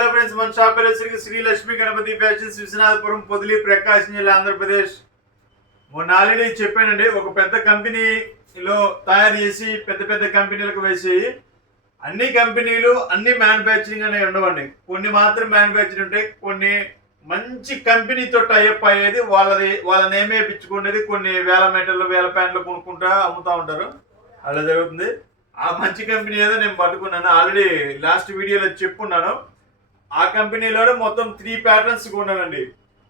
Hello friends, మన shop పేరు Shri Lakshmi Ganapati fashions, Viswanathapuram, Podili, ప్రకాశం జిల్లా, ఆంధ్రప్రదేశ్. మొన్న ఆల్రెడీ చెప్పానండి, ఒక పెద్ద కంపెనీలో తయారు చేసి పెద్ద పెద్ద కంపెనీలకు వేసి అన్ని కంపెనీలు అన్ని మ్యానుఫ్యాక్చరింగ్ అనేవి ఉండవండి. కొన్ని మాత్రం మ్యానుఫ్యాక్చరింగ్ ఉంటాయి, కొన్ని మంచి కంపెనీతో టైఅప్ అయ్యేది వాళ్ళ నేమే ఇప్పించుకునేది. కొన్ని వేల మీటర్లు వేల ప్యాంట్లు కొనుక్కుంటా అమ్ముతూ ఉంటారు, అలా జరుగుతుంది. ఆ మంచి కంపెనీ ఏదో నేను పట్టుకున్నాను, ఆల్రెడీ లాస్ట్ వీడియోలో చెప్పున్నాను. ఆ కంపెనీలోనే మొత్తం 3 ప్యాటర్న్స్ కొన్నానండి.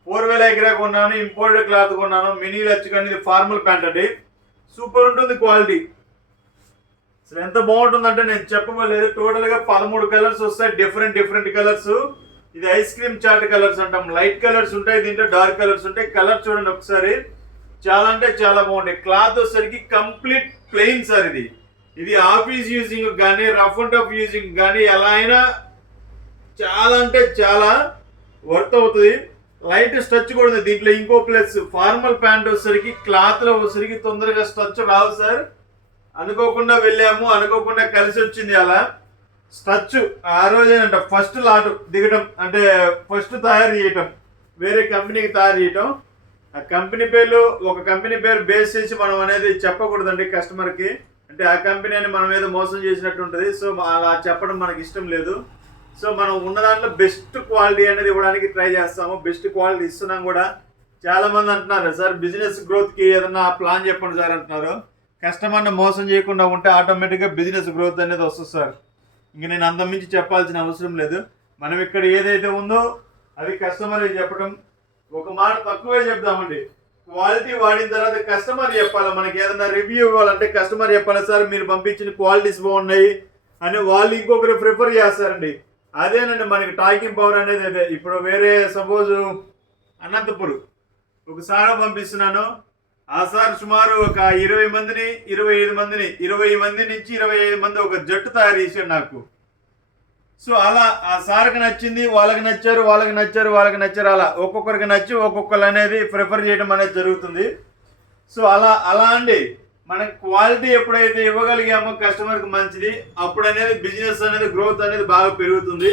4000 ఎకరా కొన్నాను, ఇంపోర్టెడ్ క్లాత్ కొన్నాను, మినీ లచ్చుకొని ఇది ఫార్మల్ ప్యాంట్ అండి. సూపర్ ఉంటుంది క్వాలిటీ, అసలు ఎంత బాగుంటుందంటే నేను చెప్పలేదు. టోటల్గా 13 కలర్స్ వస్తాయి, డిఫరెంట్ కలర్స్. ఇది ఐస్ క్రీమ్ చాట్ కలర్స్ అంటాం. లైట్ కలర్స్ ఉంటాయి, దీంట్లో డార్క్ కలర్స్ ఉంటాయి. కలర్ చూడండి ఒకసారి, చాలా అంటే చాలా బాగుంటాయి. క్లాత్ వచ్చేసరికి కంప్లీట్ ప్లెయిన్ సార్. ఇది ఆఫీస్ యూజింగ్ కానీ రఫ్ అండ్ టఫ్ యూజింగ్ కానీ ఎలా అయినా చాలా అంటే చాలా వర్త్ అవుతుంది. లైట్ స్ట్రచ్ కూడా ఉంది దీంట్లో. ఇంకో ప్లస్ ఫార్మల్ ప్యాంట్ వచ్చేసరికి క్లాత్లో వచ్చేసరికి తొందరగా స్ట్రచ్ రావు సార్. అనుకోకుండా వెళ్ళాము, అనుకోకుండా కలిసి వచ్చింది అలా స్ట్రచ్. ఆ రోజేనంట ఫస్ట్ లాట్ దిగటం, అంటే ఫస్ట్ తయారు చేయటం, వేరే కంపెనీకి తయారు చేయటం. ఆ కంపెనీ పేర్లు ఒక కంపెనీ పేరు బేస్ చేసి మనం అనేది చెప్పకూడదండి కస్టమర్కి, అంటే ఆ కంపెనీ అని మనం ఏదో మోసం చేసినట్టు ఉంటుంది. సో అలా చెప్పడం మనకి ఇష్టం లేదు. సో మనం ఉన్న దాంట్లో బెస్ట్ క్వాలిటీ అనేది ఇవ్వడానికి ట్రై చేస్తాము. బెస్ట్ క్వాలిటీ ఇస్తున్నాం కూడా. చాలా మంది అంటున్నారు, సార్ బిజినెస్ గ్రోత్కి ఏదన్నా ప్లాన్ చెప్పండి సార్ అంటున్నారు. కస్టమర్ని మోసం చేయకుండా ఉంటే ఆటోమేటిక్గా బిజినెస్ గ్రోత్ అనేది వస్తుంది సార్. ఇంక నేను అంతమించి చెప్పాల్సిన అవసరం లేదు. మనం ఇక్కడ ఏదైతే ఉందో అది కస్టమర్కి చెప్పడం. ఒక మాట తక్కువే చెప్దామండి, క్వాలిటీ వాడిన తర్వాత కస్టమర్ చెప్పాలి. మనకి ఏదైనా రివ్యూ ఇవ్వాలంటే కస్టమర్ చెప్పాలి, సార్ మీరు పంపించిన క్వాలిటీస్ బాగున్నాయి అని వాళ్ళు ఇంకొకరు ప్రిఫర్ చేస్తారండి. అదేనండి మనకి టాకింగ్ పవర్ అనేది. అదే ఇప్పుడు వేరే సపోజ్ అనంతపురం ఒక సార్ పంపిస్తున్నాను, ఆ సార్ సుమారు ఒక 20 మందిని 25 మందిని 20 మంది నుంచి 25 మంది ఒక జట్టు తయారు చేశాడు నాకు. సో అలా ఆ సార్కి నచ్చింది, వాళ్ళకి నచ్చారు, వాళ్ళకి నచ్చారు, అలా ఒక్కొక్కరికి నచ్చి ఒక్కొక్కరు అనేది ప్రిఫర్ చేయడం అనేది జరుగుతుంది. సో అలా అండి మనకి క్వాలిటీ ఎప్పుడైతే ఇవ్వగలిగామో కస్టమర్కి మంచిది, అప్పుడు అనేది బిజినెస్ అనేది గ్రోత్ అనేది బాగా పెరుగుతుంది.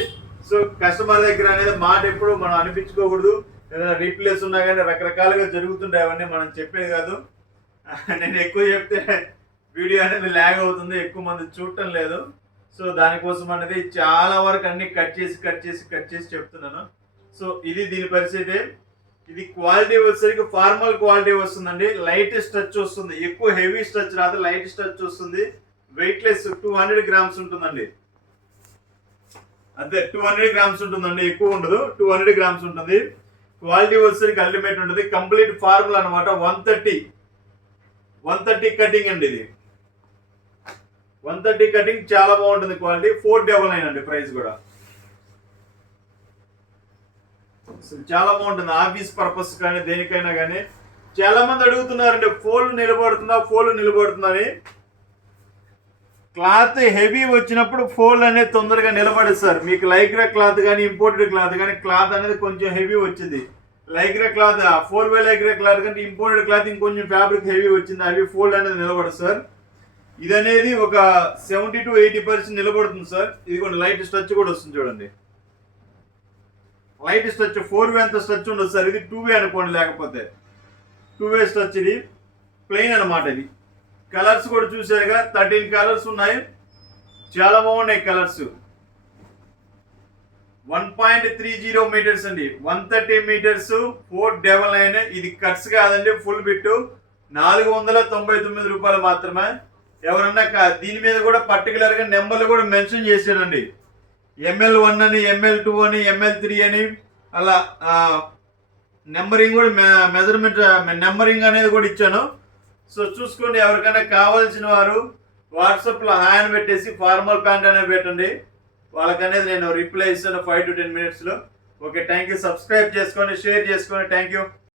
సో కస్టమర్ దగ్గర అనేది మాట ఎప్పుడు మనం అనిపించుకోకూడదు. ఏదైనా రీప్లేస్ ఉన్నా కానీ రకరకాలుగా జరుగుతుంటాయి, అవన్నీ మనం చెప్పేది కాదు. నేను ఎక్కువ చెప్తే వీడియో అనేది ల్యాగ్ అవుతుంది, ఎక్కువ మంది చూడటం లేదు. సో దానికోసం అనేది చాలా వరకు అన్ని కట్ చేసి చెప్తున్నాను. సో ఇది దీని పరిస్థితి. ఇది క్వాలిటీ వచ్చేసరికి ఫార్మల్ క్వాలిటీ వస్తుందండి. లైట్ స్ట్రచ్ వస్తుంది, ఎక్కువ హెవీ స్ట్రచ్ రాదు, లైట్ స్ట్రచ్ వస్తుంది. వెయిట్లెస్ 200 గ్రామ్స్ ఉంటుందండి, అంతే 200 గ్రామ్స్ ఉంటుందండి, ఎక్కువ ఉండదు. 200 గ్రామ్స్ ఉంటుంది. క్వాలిటీ వచ్చేసరికి అల్టిమేట్ ఉంటుంది. కంప్లీట్ ఫార్మల్ అనమాట. 130 కటింగ్ అండి. ఇది 130 కటింగ్, చాలా బాగుంటుంది క్వాలిటీ. 499 అండి ప్రైస్ కూడా. చాలా బాగుంటుంది ఆఫీస్ పర్పస్ కానీ దేనికైనా కానీ. చాలా మంది అడుగుతున్నారండి, ఫోల్డ్ నిలబడుతుందా అని. క్లాత్ హెవీ వచ్చినప్పుడు ఫోల్డ్ అనేది తొందరగా నిలబడదు సార్. మీకు లైక్రా క్లాత్ కానీ ఇంపోర్టెడ్ క్లాత్ కానీ క్లాత్ అనేది కొంచెం హెవీ వచ్చింది. లైక్రా క్లాత్ 4000 లైక్రా క్లాత్ కంటే ఇంపోర్టెడ్ క్లాత్ ఇంకొంచెం ఫ్యాబ్రిక్ హెవీ వచ్చింది, అవి ఫోల్డ్ అనేది నిలబడదు సార్. ఇది అనేది ఒక 70 to 80% నిలబడుతుంది సార్. ఇది కూడా లైట్ స్ట్రచ్ కూడా వస్తుంది చూడండి. లైట్ స్ట్రచ్ 4వే అంత స్ట్రచ్ ఉండదు సార్. ఇది 2వే అనుకోండి, లేకపోతే 2వే స్ట్రచ్. ఇది ప్లెయిన్ అనమాట. ఇది కలర్స్ కూడా చూసారుగా, 13 కలర్స్ ఉన్నాయి, చాలా బాగున్నాయి కలర్స్. 1.30 మీటర్స్ అండి, 130 మీటర్స్, 499. ఇది కట్స్ కాదండి, ఫుల్ బిట్. 499 రూపాయలు మాత్రమే. ఎవరన్నా దీని మీద కూడా పర్టికులర్గా నెంబర్లు కూడా మెన్షన్ చేశానండి. ML1 అని, ML2 అని, ML3 అని, అలా నెంబరింగ్ కూడా మెజర్మెంట్ నెంబరింగ్ అనేది కూడా ఇచ్చాను. సో చూసుకోండి. ఎవరికైనా కావాల్సిన వారు వాట్సాప్లో హాయ్ అని పెట్టేసి ఫార్మల్ ప్యాంట్ అనేది పెట్టండి, వాళ్ళకనేది నేను రిప్లై ఇస్తాను 5 to 10 minutesలో. Okay, thank you. సబ్స్క్రైబ్ చేసుకోండి, షేర్ చేసుకోండి. Thank you.